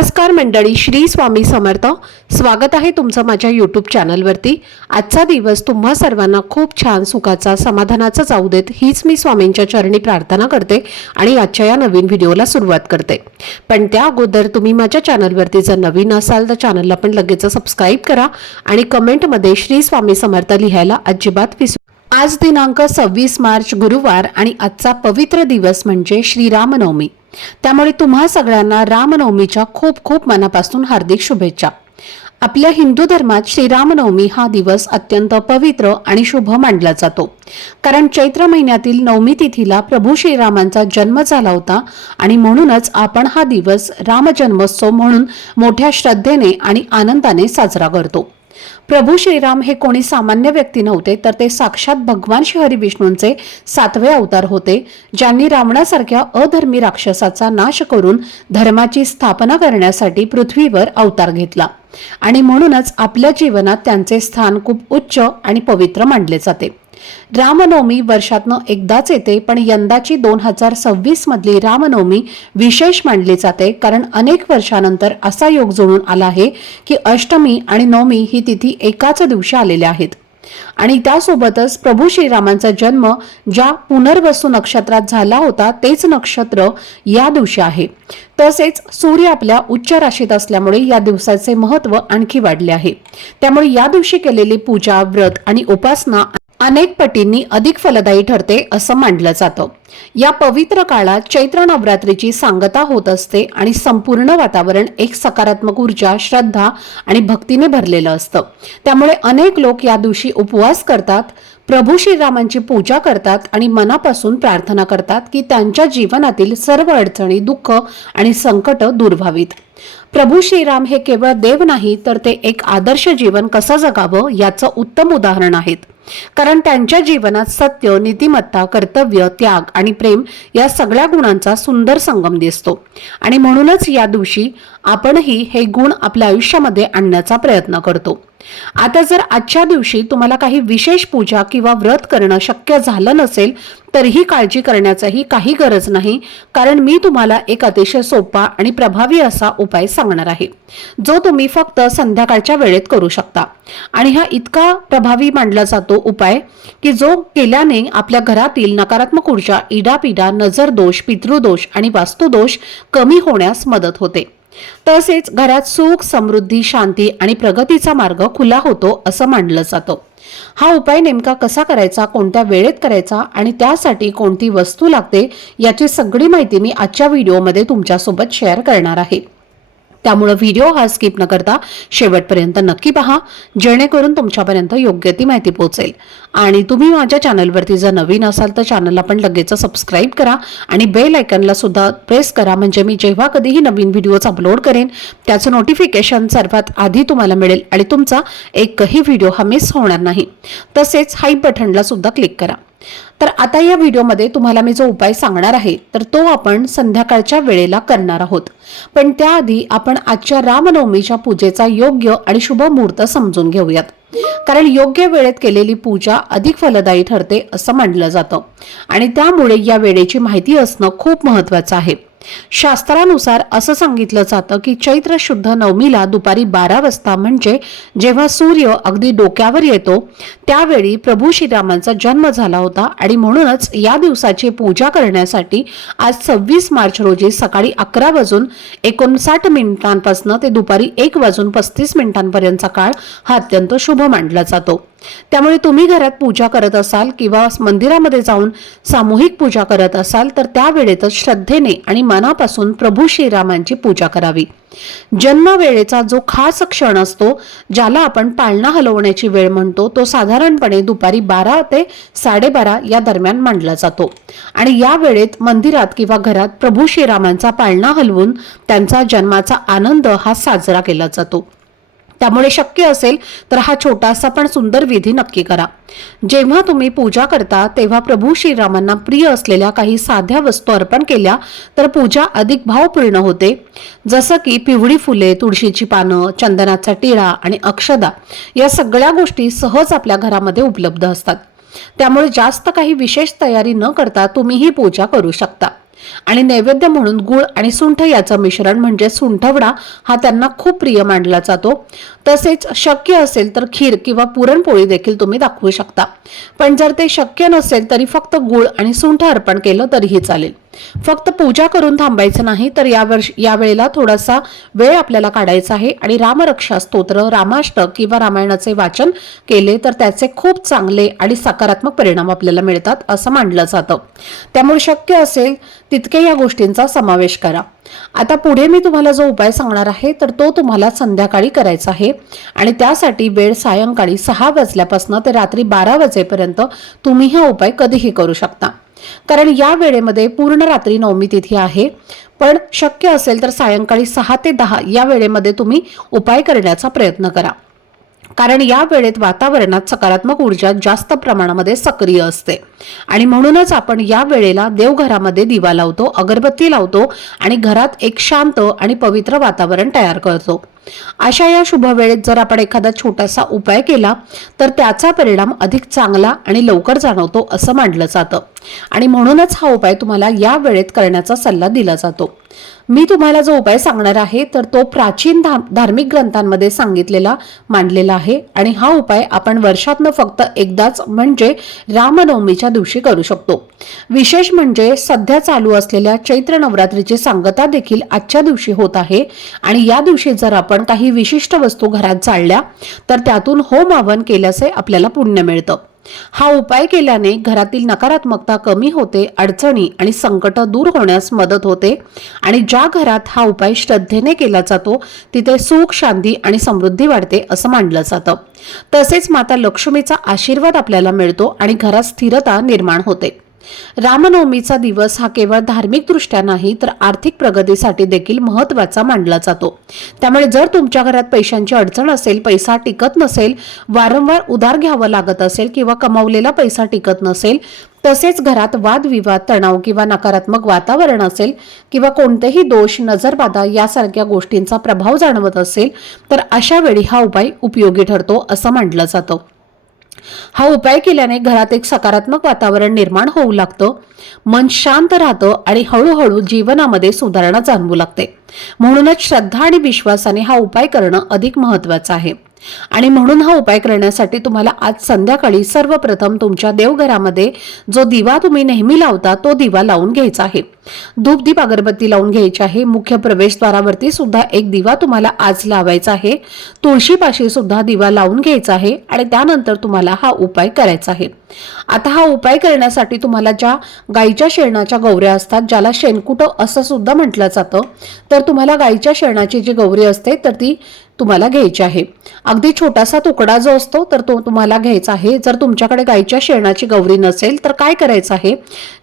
नमस्कार मंडळी, श्री स्वामी समर्थ. स्वागत आहे तुमचं माझ्या यूट्यूब चॅनलवरती. आजचा दिवस तुम्हा सर्वांना खूप छान, सुखाचा, समाधानाचा जाऊ देत, हीच मी स्वामींच्या चरणी प्रार्थना करते आणि आजच्या या नवीन व्हिडिओला सुरुवात करते. पण त्या अगोदर तुम्ही माझ्या चॅनलवरती जर नवीन असाल तर चॅनलला पण लगेच सबस्क्राईब करा आणि कमेंटमध्ये श्री स्वामी समर्थ लिहायला अजिबात विसरू. आज दिनांक 26 मार्च गुरुवार आणि आजचा पवित्र दिवस म्हणजे श्रीरामनवमी. त्यामुळे तुम्हा सगळ्यांना रामनवमीच्या खूप खूप मनापासून हार्दिक शुभेच्छा. आपल्या हिंदू धर्मात श्रीरामनवमी हा दिवस अत्यंत पवित्र आणि शुभ मानला जातो, कारण चैत्र महिन्यातील नवमी तिथीला प्रभू श्रीरामांचा जन्म झाला होता आणि म्हणूनच आपण हा दिवस रामजन्मोत्सव म्हणून मोठ्या श्रद्धेने आणि आनंदाने साजरा करतो. प्रभू श्रीराम हे कोणी सामान्य व्यक्ती नव्हते, तर ते साक्षात भगवान श्री विष्णूंचे 7वे अवतार होते, ज्यांनी रावणासारख्या अधर्मी राक्षसाचा नाश करून धर्माची स्थापना करण्यासाठी पृथ्वीवर अवतार घेतला आणि म्हणूनच आपल्या जीवनात त्यांचे स्थान खूप उच्च आणि पवित्र मानले जाते. रामनवमी वर्षातनं एकदाच येते, पण यंदाची 2026 मधली रामनवमी विशेष मानली जाते, कारण अनेक वर्षानंतर असा योग जुळून आला आहे की अष्टमी आणि नवमी ही तिथी एकाच दिवशी आलेल्या आहेत आणि त्यासोबतच प्रभू श्रीरामांचा जन्म ज्या पुनर्वसू नक्षत्रात झाला होता तेच नक्षत्र या दिवशी आहे. तसेच सूर्य आपल्या उच्च राशीत असल्यामुळे या दिवसाचे महत्त्व आणखी वाढले आहे. त्यामुळे या दिवशी केलेली पूजा, व्रत आणि उपासना अनेक पटींनी अधिक फलदायी ठरते असं मानलं जातं. या पवित्र काळात चैत्र नवरात्रीची सांगता होत असते आणि संपूर्ण वातावरण एक सकारात्मक ऊर्जा, श्रद्धा आणि भक्तीने भरलेलं असतं. त्यामुळे अनेक लोक या दिवशी उपवास करतात, प्रभू श्रीरामांची पूजा करतात आणि मनापासून प्रार्थना करतात की त्यांच्या जीवनातील सर्व अडचणी, दुःख आणि संकट दूर व्हावीत. प्रभू श्रीराम हे केवळ देव नाही, तर ते एक आदर्श जीवन कसं जगावं याचं उत्तम उदाहरण आहेत, कारण त्यांच्या जीवनात सत्य, नीतिमत्ता, कर्तव्य, त्याग आणि प्रेम या सगळ्या गुणांचा सुंदर संगम दिसतो आणि म्हणूनच या दिवशी आपणही हे गुण आपल्या आयुष्यामध्ये आणण्याचा प्रयत्न करतो. आता जर आजच्या दिवशी तुम्हाला काही विशेष पूजा किंवा व्रत करणं शक्य झालं नसेल तरीही काळजी करण्याचाही काही गरज नाही, कारण मी तुम्हाला एक अतिशय सोपा आणि प्रभावी असा उपाय सांगणार आहे, जो तुम्ही फक्त संध्याकाळच्या वेळेत करू शकता. आणि हा इतका प्रभावी मानला जातो उपाय की जो केल्याने आपल्या घरातील नकारात्मक ऊर्जा, इडापिडा, नजरदोष, पितृदोष आणि वास्तुदोष कमी होण्यास मदत होते. तसेच घरात सुख, समृद्धी, शांती आणि प्रगतीचा मार्ग खुला होतो असं मानलं जातं. हा उपाय नेमका कसा करायचा, कोणत्या वेळेत करायचा आणि त्यासाठी कोणती वस्तू लागते याची सगळी माहिती मी आजच्या व्हिडिओमध्ये तुमच्यासोबत शेअर करणार आहे. त्यामुळे व्हिडिओ हा स्किप न करता शेवटपर्यंत नक्की पहा, जेणेकरून तुमच्यापर्यंत योग्य ती माहिती पोहोचेल. आणि तुम्ही माझ्या चॅनलवरती जर नवीन असाल तर चॅनलला पण लगेच सबस्क्राईब करा आणि बेल आयकॉनला सुद्धा प्रेस करा, म्हणजे मी जेव्हा कधीही नवीन व्हिडिओज अपलोड करेन त्याचं नोटिफिकेशन सर्वात आधी तुम्हाला मिळेल आणि तुमचा एकही व्हिडिओ हा मिस होणार नाही. तसेच हाईप बटनला सुद्धा क्लिक करा. तर आता या व्हिडिओमध्ये तुम्हाला मी जो उपाय सांगणार आहे तर तो आपण संध्याकाळच्या वेळेला करणार आहोत. पण त्याआधी आपण आजच्या रामनवमीच्या पूजेचा योग्य आणि शुभ मुहूर्त समजून घेऊयात, कारण योग्य वेळेत केलेली पूजा अधिक फलदायी ठरते असं मानलं जातं आणि त्यामुळे या वेळेची माहिती असणं खूप महत्त्वाचं आहे. शास्त्रानुसार असं सांगितलं जातं की चैत्र शुद्ध नवमीला दुपारी 12 वाजता, म्हणजे जेव्हा सूर्य अगदी डोक्यावर येतो, त्यावेळी प्रभू श्रीरामांचा जन्म झाला होता आणि म्हणूनच या दिवसाची पूजा करण्यासाठी आज 26 मार्च रोजी सकाळी 11:59 पासून ते दुपारी 1:35 पर्यंतचा काळ हा अत्यंत शुभ मानला जातो. त्यामुळे तुम्ही घरात पूजा करत असाल किंवा मंदिरामध्ये जाऊन सामूहिक पूजा करत असाल तर त्यावेळेतच श्रद्धेने आणि मनापासून प्रभू श्रीरामांची पूजा करावी. जन्म वेळेचा जो खास क्षण असतो, ज्याला आपण पाळणा हलवण्याची वेळ म्हणतो, तो साधारणपणे दुपारी 12 ते 12:30 या दरम्यान मानला जातो आणि या वेळेत मंदिरात किंवा घरात प्रभू श्रीरामांचा पाळणा हलवून त्यांचा जन्माचा आनंद हा साजरा केला जातो. त्यामुळे शक्य असेल तर हा छोटासा पण सुंदर विधी नक्की करा. जेव्हा तुम्ही पूजा करता तेव्हा प्रभू श्रीरामांना प्रिय असलेल्या काही साध्या वस्तू अर्पण केल्या तर पूजा अधिक भावपूर्ण होते. जसं की पिवळी फुले, तुळशीची पानं, चंदनाचा टिळा आणि अक्षदा या सगळ्या गोष्टी सहज आपल्या घरामध्ये उपलब्ध असतात. त्यामुळे जास्त काही विशेष तयारी न करता तुम्ही ही पूजा करू शकता. आणि नैवेद्य म्हणून गुळ आणि सुंठ याचं मिश्रण म्हणजे सुंठवडा हा त्यांना खूप प्रिय मानला जातो। तसेच शक्य असेल तर खीर किंवा पुरणपोळी देखील तुम्ही दाखवू शकता, पण जर ते शक्य नसेल तरी फक्त गुळ आणि सुंठ अर्पण केलं तरीही चालेल। फक्त पूजा करून थांबायचं नाही, तर या वेळेला थोडासा वेळ आपल्याला काढायचा आहे आणि रामरक्षा स्तोत्र, रामाष्टक किंवा रामायणाचे वाचन केले तर त्याचे खूप चांगले आणि सकारात्मक परिणाम आपल्याला मिळतात असं मानलं जातं। त्यामुळे शक्य असेल तितके या गोष्टींचा समावेश करा। आता पुढे मी तुम्हाला जो उपाय सांगणार आहे तर तो तुम्हाला संध्याकाळी करायचा आहे आणि त्यासाठी वेळ सायंकाळी 6 वाजल्यापासून ते रात्री 12 वाजेपर्यंत तुम्ही हा उपाय कधीही करू शकता, कारण या वेळेमध्ये पूर्ण रात्री नवमी तिथी आहे। पण शक्य असेल तर सायंकाळी 6 ते 10 या वेळेमध्ये तुम्ही उपाय करण्याचा प्रयत्न करा, कारण या वेळेत वातावरणात सकारात्मक ऊर्जा जास्त प्रमाणामध्ये सक्रिय असते आणि म्हणूनच आपण या वेळेला देवघरामध्ये दिवा लावतो, अगरबत्ती लावतो आणि घरात एक शांत आणि पवित्र वातावरण तयार करतो। अशा या शुभ वेळेत जर आपण एखादा छोटासा उपाय केला तर त्याचा परिणाम अधिक चांगला आणि लवकर जाणवतो असं मानलं जातं आणि म्हणूनच हा उपाय तुम्हाला या वेळेत करण्याचा सल्ला दिला जातो। मी तुम्हाला जो उपाय सांगणार आहे तर तो प्राचीन धार्मिक ग्रंथांमध्ये सांगितलेला मानलेला आहे आणि हा उपाय आपण वर्षातनं फक्त एकदाच म्हणजे रामनवमीच्या दिवशी करू शकतो। विशेष म्हणजे सध्या चालू असलेल्या चैत्र नवरात्रीची सांगता देखील आजच्या दिवशी होत आहे आणि या दिवशी जर आपण काही विशिष्ट वस्तू घरात जाळल्या तर त्यातून होम हवन केल्याचे आपल्याला पुण्य मिळतं। हा उपाय केल्याने घरातील नकारात्मकता कमी होते, अडचणी आणि संकट दूर होण्यास मदत होते आणि ज्या घरात हा उपाय श्रद्धेने केला जातो तिथे सुख, शांती आणि समृद्धी वाढते असं मानलं जातं। तसेच माता लक्ष्मीचा आशीर्वाद आपल्याला मिळतो आणि घरात स्थिरता निर्माण होते। रामनवमीचा दिवस हा केवळ धार्मिक दृष्ट्या नाही तर आर्थिक प्रगतीसाठी देखील महत्त्वाचा मानला जातो। त्यामुळे जर तुमच्या घरात पैशांची अडचण असेल, पैसा टिकत नसेल, वारंवार उधार घ्यावं लागत असेल किंवा कमावलेला पैसा टिकत नसेल, तसेच घरात वादविवाद, तणाव किंवा नकारात्मक वातावरण असेल किंवा कोणतेही दोष, नजरबाधा यासारख्या गोष्टींचा प्रभाव जाणवत असेल तर अशा वेळी हा उपाय उपयोगी ठरतो असं मानलं जातं। हा उपाय केल्याने घरात एक सकारात्मक वातावरण निर्माण होऊ लागतं, मन शांत राहतं आणि हळूहळू जीवनामध्ये सुधारणा जाणवू लागते। म्हणूनच श्रद्धा आणि विश्वासाने हा उपाय करणं अधिक महत्त्वाचं आहे आणि म्हणून हा उपाय करण्यासाठी तुम्हाला आज संध्याकाळी सर्वप्रथम तुमच्या देवघरामध्ये जो दिवा तुम्ही नेहमी लावता तो दिवा लावून घ्यायचा आहे। धूप दीप अगरबत्ती लावून घ्यायची आहे। मुख्य प्रवेशद्वारावरती सुद्धा एक दिवा तुम्हाला आज लावायचा आहे। तुळशीपाशी सुद्धा दिवा लावून घ्यायचा आहे आणि त्यानंतर तुम्हाला हा उपाय करायचा आहे। आता हा उपाय करण्यासाठी तुम्हाला ज्या गाईच्या शेणाच्या गौऱ्या असतात, ज्याला शेणकुट असं सुद्धा म्हटलं जातं, तर तुम्हाला गाईच्या शेणाची जी गौरी असते तर ती तुम्हाला घ्यायची आहे। अगदी छोटासा तुकडा जो असतो तर तो तुम्हाला घ्यायचा आहे। जर तुमच्याकडे गाईच्या शेणाची गौरी नसेल तर काय करायचं आहे,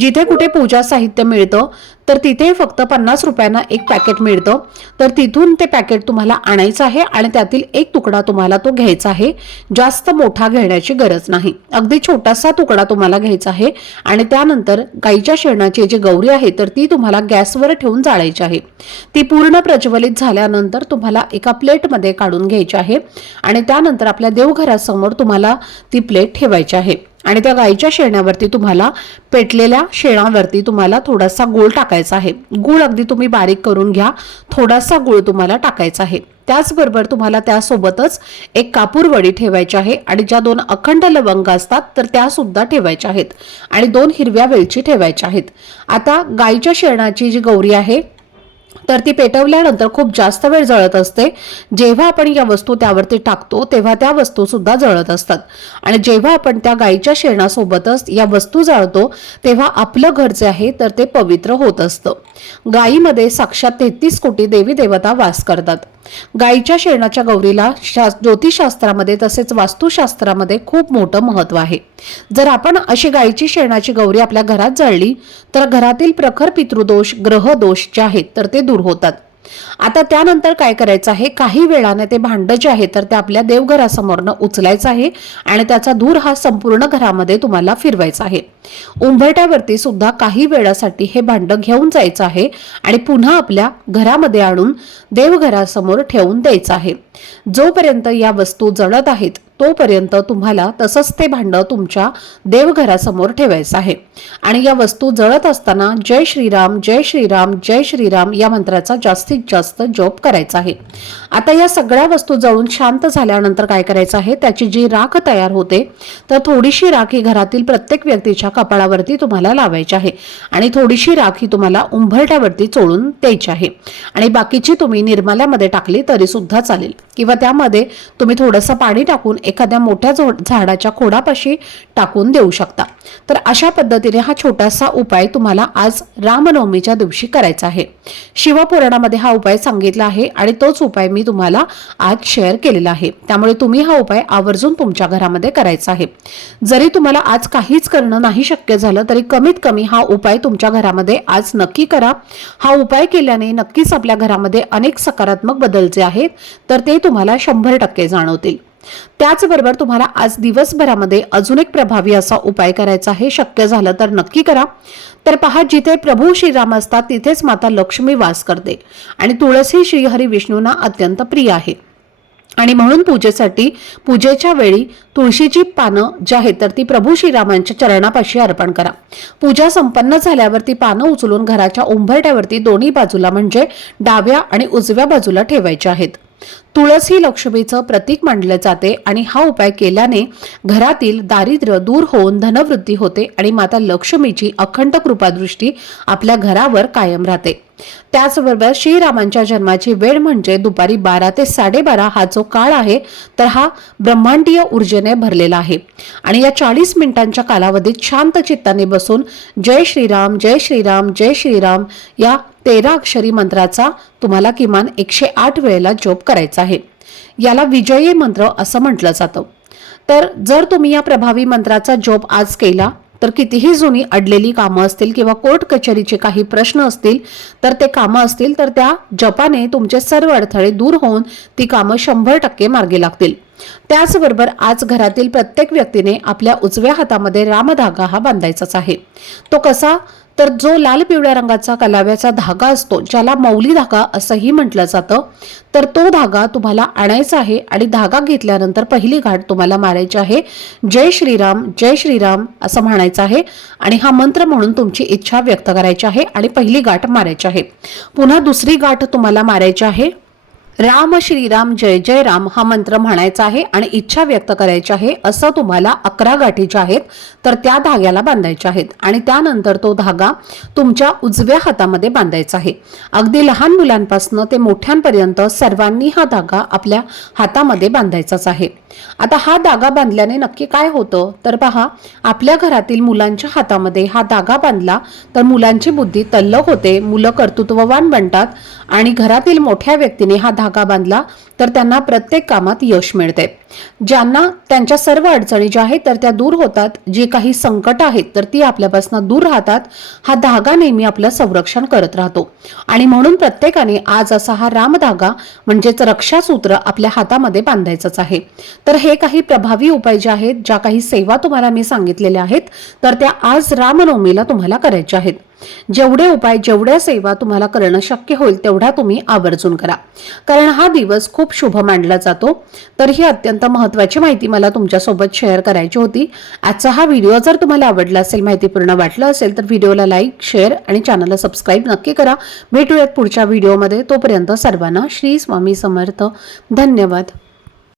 जिथे कुठे पूजा साहित्य मिळतं तर तिथे फक्त 50 रुपयांना एक पॅकेट मिळतं, तर तिथून ते पॅकेट तुम्हाला आणायचं आहे आणि त्यातील एक तुकडा तुम्हाला तो घ्यायचा आहे। जास्त मोठा घेण्याची गरज नाही, अगदी छोटासा तुकडा तुम्हाला घ्यायचा आहे आणि त्यानंतर गाईच्या शेणाची जी गौरी आहे तर ती तुम्हाला गॅसवर ठेवून जाळायची आहे। ती पूर्ण प्रज्वलित झाल्यानंतर तुम्हाला एका प्लेटमध्ये काढून घ्यायची आहे आणि त्यानंतर आपल्या देवघरासमोर तुम्हाला ती प्लेट ठेवायची आहे आणि त्या गाईच्या शेणावरती तुम्हाला पेटलेल्या शेणावरती तुम्हाला थोडासा गूळ टाकायचा आहे। गूळ अगदी तुम्ही बारीक करून घ्या, थोडासा गूळ तुम्हाला टाकायचा आहे। त्याचबरोबर तुम्हाला त्यासोबतच एक कापूर वडी ठेवायची आहे आणि ज्या 2 अखंड लवंग असतात तर त्या सुद्धा ठेवायच्या आहेत आणि 2 हिरव्या वेलची ठेवायच्या आहेत। आता गाईच्या शेणाची जी गौरी आहे तर ती पेटवल्यानंतर खूप जास्त वेळ जळत असते। जेव्हा आपण या वस्तू त्यावरती टाकतो तेव्हा त्या वस्तू सुद्धा जळत असतात आणि जेव्हा आपण त्या गाईच्या शेणासोबतच या वस्तू जाळतो तेव्हा आपलं घर जे आहे तर ते पवित्र होत असतं। गायीमध्ये साक्षात 33 कोटी देवी देवता वास करतात। गाईच्या शेणाच्या गौरीला ज्योतिषशास्त्रामध्ये तसेच वास्तुशास्त्रामध्ये खूप मोठं महत्त्व आहे। जर आपण अशी गाईची शेणाची गौरी आपल्या घरात जाळली तर घरातील प्रखर पितृदोष, ग्रहदोष जे आहेत तर ते दूर होतात। आता त्यानंतर काय करायचं आहे, काही वेळाने ते भांड जे आहे तर ते आपल्या देवघरासमोरनं उचलायचं आहे आणि त्याचा धूर हा संपूर्ण घरामध्ये तुम्हाला फिरवायचा आहे। उंबरठ्यावरती सुद्धा काही वेळासाठी हे भांड घेऊन जायचं आहे आणि पुन्हा आपल्या घरामध्ये आणून देवघरासमोर ठेवून द्यायचं आहे। जोपर्यंत या वस्तू जळत आहेत तोपर्यंत तुम्हाला तसंच ते भांडं तुमच्या देवघरासमोर ठेवायचं आहे आणि या वस्तू जळत असताना जय श्रीराम जय श्रीराम जय श्रीराम या मंत्राचा जास्तीत जास्त जप करायचा आहे। आता या सगळ्या वस्तू जळून शांत झाल्यानंतर काय करायचं आहे, त्याची जी राख तयार होते तर थोडीशी राख ही घरातील प्रत्येक व्यक्तीच्या कपाळावरती तुम्हाला लावायची आहे आणि थोडीशी राख ही तुम्हाला उंबरठ्यावरती चोळून द्यायची आहे आणि बाकीची तुम्ही निर्माल्यामध्ये टाकली तरी सुद्धा चालेल किंवा त्यामध्ये तुम्ही थोडंसं पाणी टाकून एखाद्या मोठ्या झाडाच्या खोडापाशी टाकून देऊ शकता। तर अशा पद्धतीने हा छोटासा उपाय तुम्हाला आज रामनवमीच्या दिवशी करायचा आहे। शिवपुराणामध्ये हा उपाय सांगितला आहे आणि तोच उपाय मी तुम्हाला आज शेअर केलेला आहे, त्यामुळे तुम्ही हा उपाय आवर्जून तुमच्या घरामध्ये करायचा आहे। जरी तुम्हाला आज काहीच करणं नाही शक्य झालं तरी कमीत कमी हा उपाय तुमच्या घरामध्ये आज नक्की करा। हा उपाय केल्याने नक्कीच आपल्या घरामध्ये अनेक सकारात्मक बदल जे आहेत तर ते तुम्हाला 100% जाणवतील। त्याचबरोबर तुम्हाला आज दिवसभरामध्ये अजून एक प्रभावी असा उपाय करायचा आहे, शक्य झालं तर नक्की करा। तर पहा, जिथे प्रभू श्रीराम असतात तिथेच माता लक्ष्मी वास करते आणि तुळस श्री हरी विष्णूंना अत्यंत प्रिय आहे आणि म्हणून पूजेच्या वेळी तुळशीची पानं जी आहेत तर ती प्रभू श्रीरामांच्या चरणापाशी अर्पण करा। पूजा संपन्न झाल्यावर ती पानं उचलून घराच्या उंबरठ्यावरती दोन्ही बाजूला म्हणजे डाव्या आणि उजव्या बाजूला ठेवायची आहेत। तुळस ही लक्ष्मीचं प्रतीक मानले जाते आणि हा उपाय केल्याने घरातील दारिद्र्य दूर होऊन धनवृद्धी होते आणि माता लक्ष्मीची अखंड कृपादृष्टी आपल्या घरावर कायम राहते। त्याचबरोबर श्रीरामांच्या जन्माची वेळ म्हणजे दुपारी 12 ते 12:30 हा जो काळ आहे तर हा ब्रह्मांडीय ऊर्जेने भरलेला आहे आणि या 40 मिनिटांच्या कालावधीत शांत चित्ताने बसून जय श्रीराम जय श्रीराम जय श्रीराम या 13 अक्षरी मंत्राचा तुम्हाला किमान 108 वेळेला जप करायचा आहे। याला विजयी मंत्र असं म्हटलं जातं। तर जर तुम्ही या प्रभावी मंत्राचा जप आज केला तर कितीही जुनी अडलेली कामं असतील किंवा कोर्ट कचेरीचे काही प्रश्न असतील तर ते कामं असतील तर त्या जपाने तुमचे सर्व अडथळे दूर होऊन ती कामं 100% मार्गी लागतील। त्याचबरोबर आज घरातील प्रत्येक व्यक्तीने आपल्या उजव्या हातामध्ये रामधागा हा बांधायचाच आहे। तो कसा, तर जो लाल पिवळ्या रंगाचा कलाव्याचा धागा असतो ज्याला मौली धागा असंही म्हटलं जातं तर तो धागा तुम्हाला आणायचा आहे आणि धागा घेतल्यानंतर पहिली घाट तुम्हाला मारायची आहे जय श्रीराम असं म्हणायचं आहे आणि हा मंत्र म्हणून तुमची इच्छा व्यक्त करायची आहे आणि पहिली घाट मारायची आहे। पुन्हा दुसरी घाट तुम्हाला मारायची आहे राम श्रीराम जय जय राम हा मंत्र म्हणायचा आहे आणि इच्छा व्यक्त करायची आहे। असं तुम्हाला 11 गाठी ज्या आहेत तर त्या धाग्याला बांधायच्या आहेत आणि त्यानंतर तो धागा तुमच्या उजव्या हातामध्ये बांधायचा आहे। अगदी लहान मुलांपासून ते मोठ्यांपर्यंत सर्वांनी हा धागा आपल्या हातामध्ये बांधायचाच आहे। आता हा धागा बांधल्याने नक्की काय होतं तर पहा, आपल्या घरातील मुलांच्या हातामध्ये हा धागा बांधला तर मुलांची बुद्धी तल्लख होते, मुलं कर्तृत्ववान बनतात आणि घरातील मोठ्या व्यक्तीने हा धागा बांधला तर त्यांना प्रत्येक कामात यश मिळते। ज्यांना त्यांच्या सर्व अडचणी ज्या आहेत तर त्या दूर होतात, जी काही संकट आहेत तर ती आपल्यापासून दूर राहतात। हा धागा नेहमी आपलं संरक्षण करत राहतो आणि म्हणून प्रत्येकाने आज असा हा रामधागा म्हणजेच रक्षासूत्र आपल्या हातामध्ये बांधायचंच आहे। तर हे काही प्रभावी उपाय जे आहेत, ज्या काही सेवा तुम्हाला मी सांगितलेल्या आहेत तर त्या आज रामनवमीला तुम्हाला करायच्या आहेत। जेवढे उपाय जेवढ्या सेवा तुम्हाला करणं शक्य होईल तेवढा तुम्ही आवर्जून करा, कारण हा दिवस खूप शुभ मानला जातो। तर ही अत्यंत महत्त्वाची माहिती मला तुमच्यासोबत शेअर करायची होती। आजचा हा व्हिडिओ जर तुम्हाला आवडला असेल, माहितीपूर्ण वाटला असेल तर व्हिडिओला लाईक शेअर आणि चॅनलला सबस्क्राईब नक्की करा। भेटूयात पुढच्या व्हिडिओमध्ये, तोपर्यंत सर्वांना श्री स्वामी समर्थ। धन्यवाद।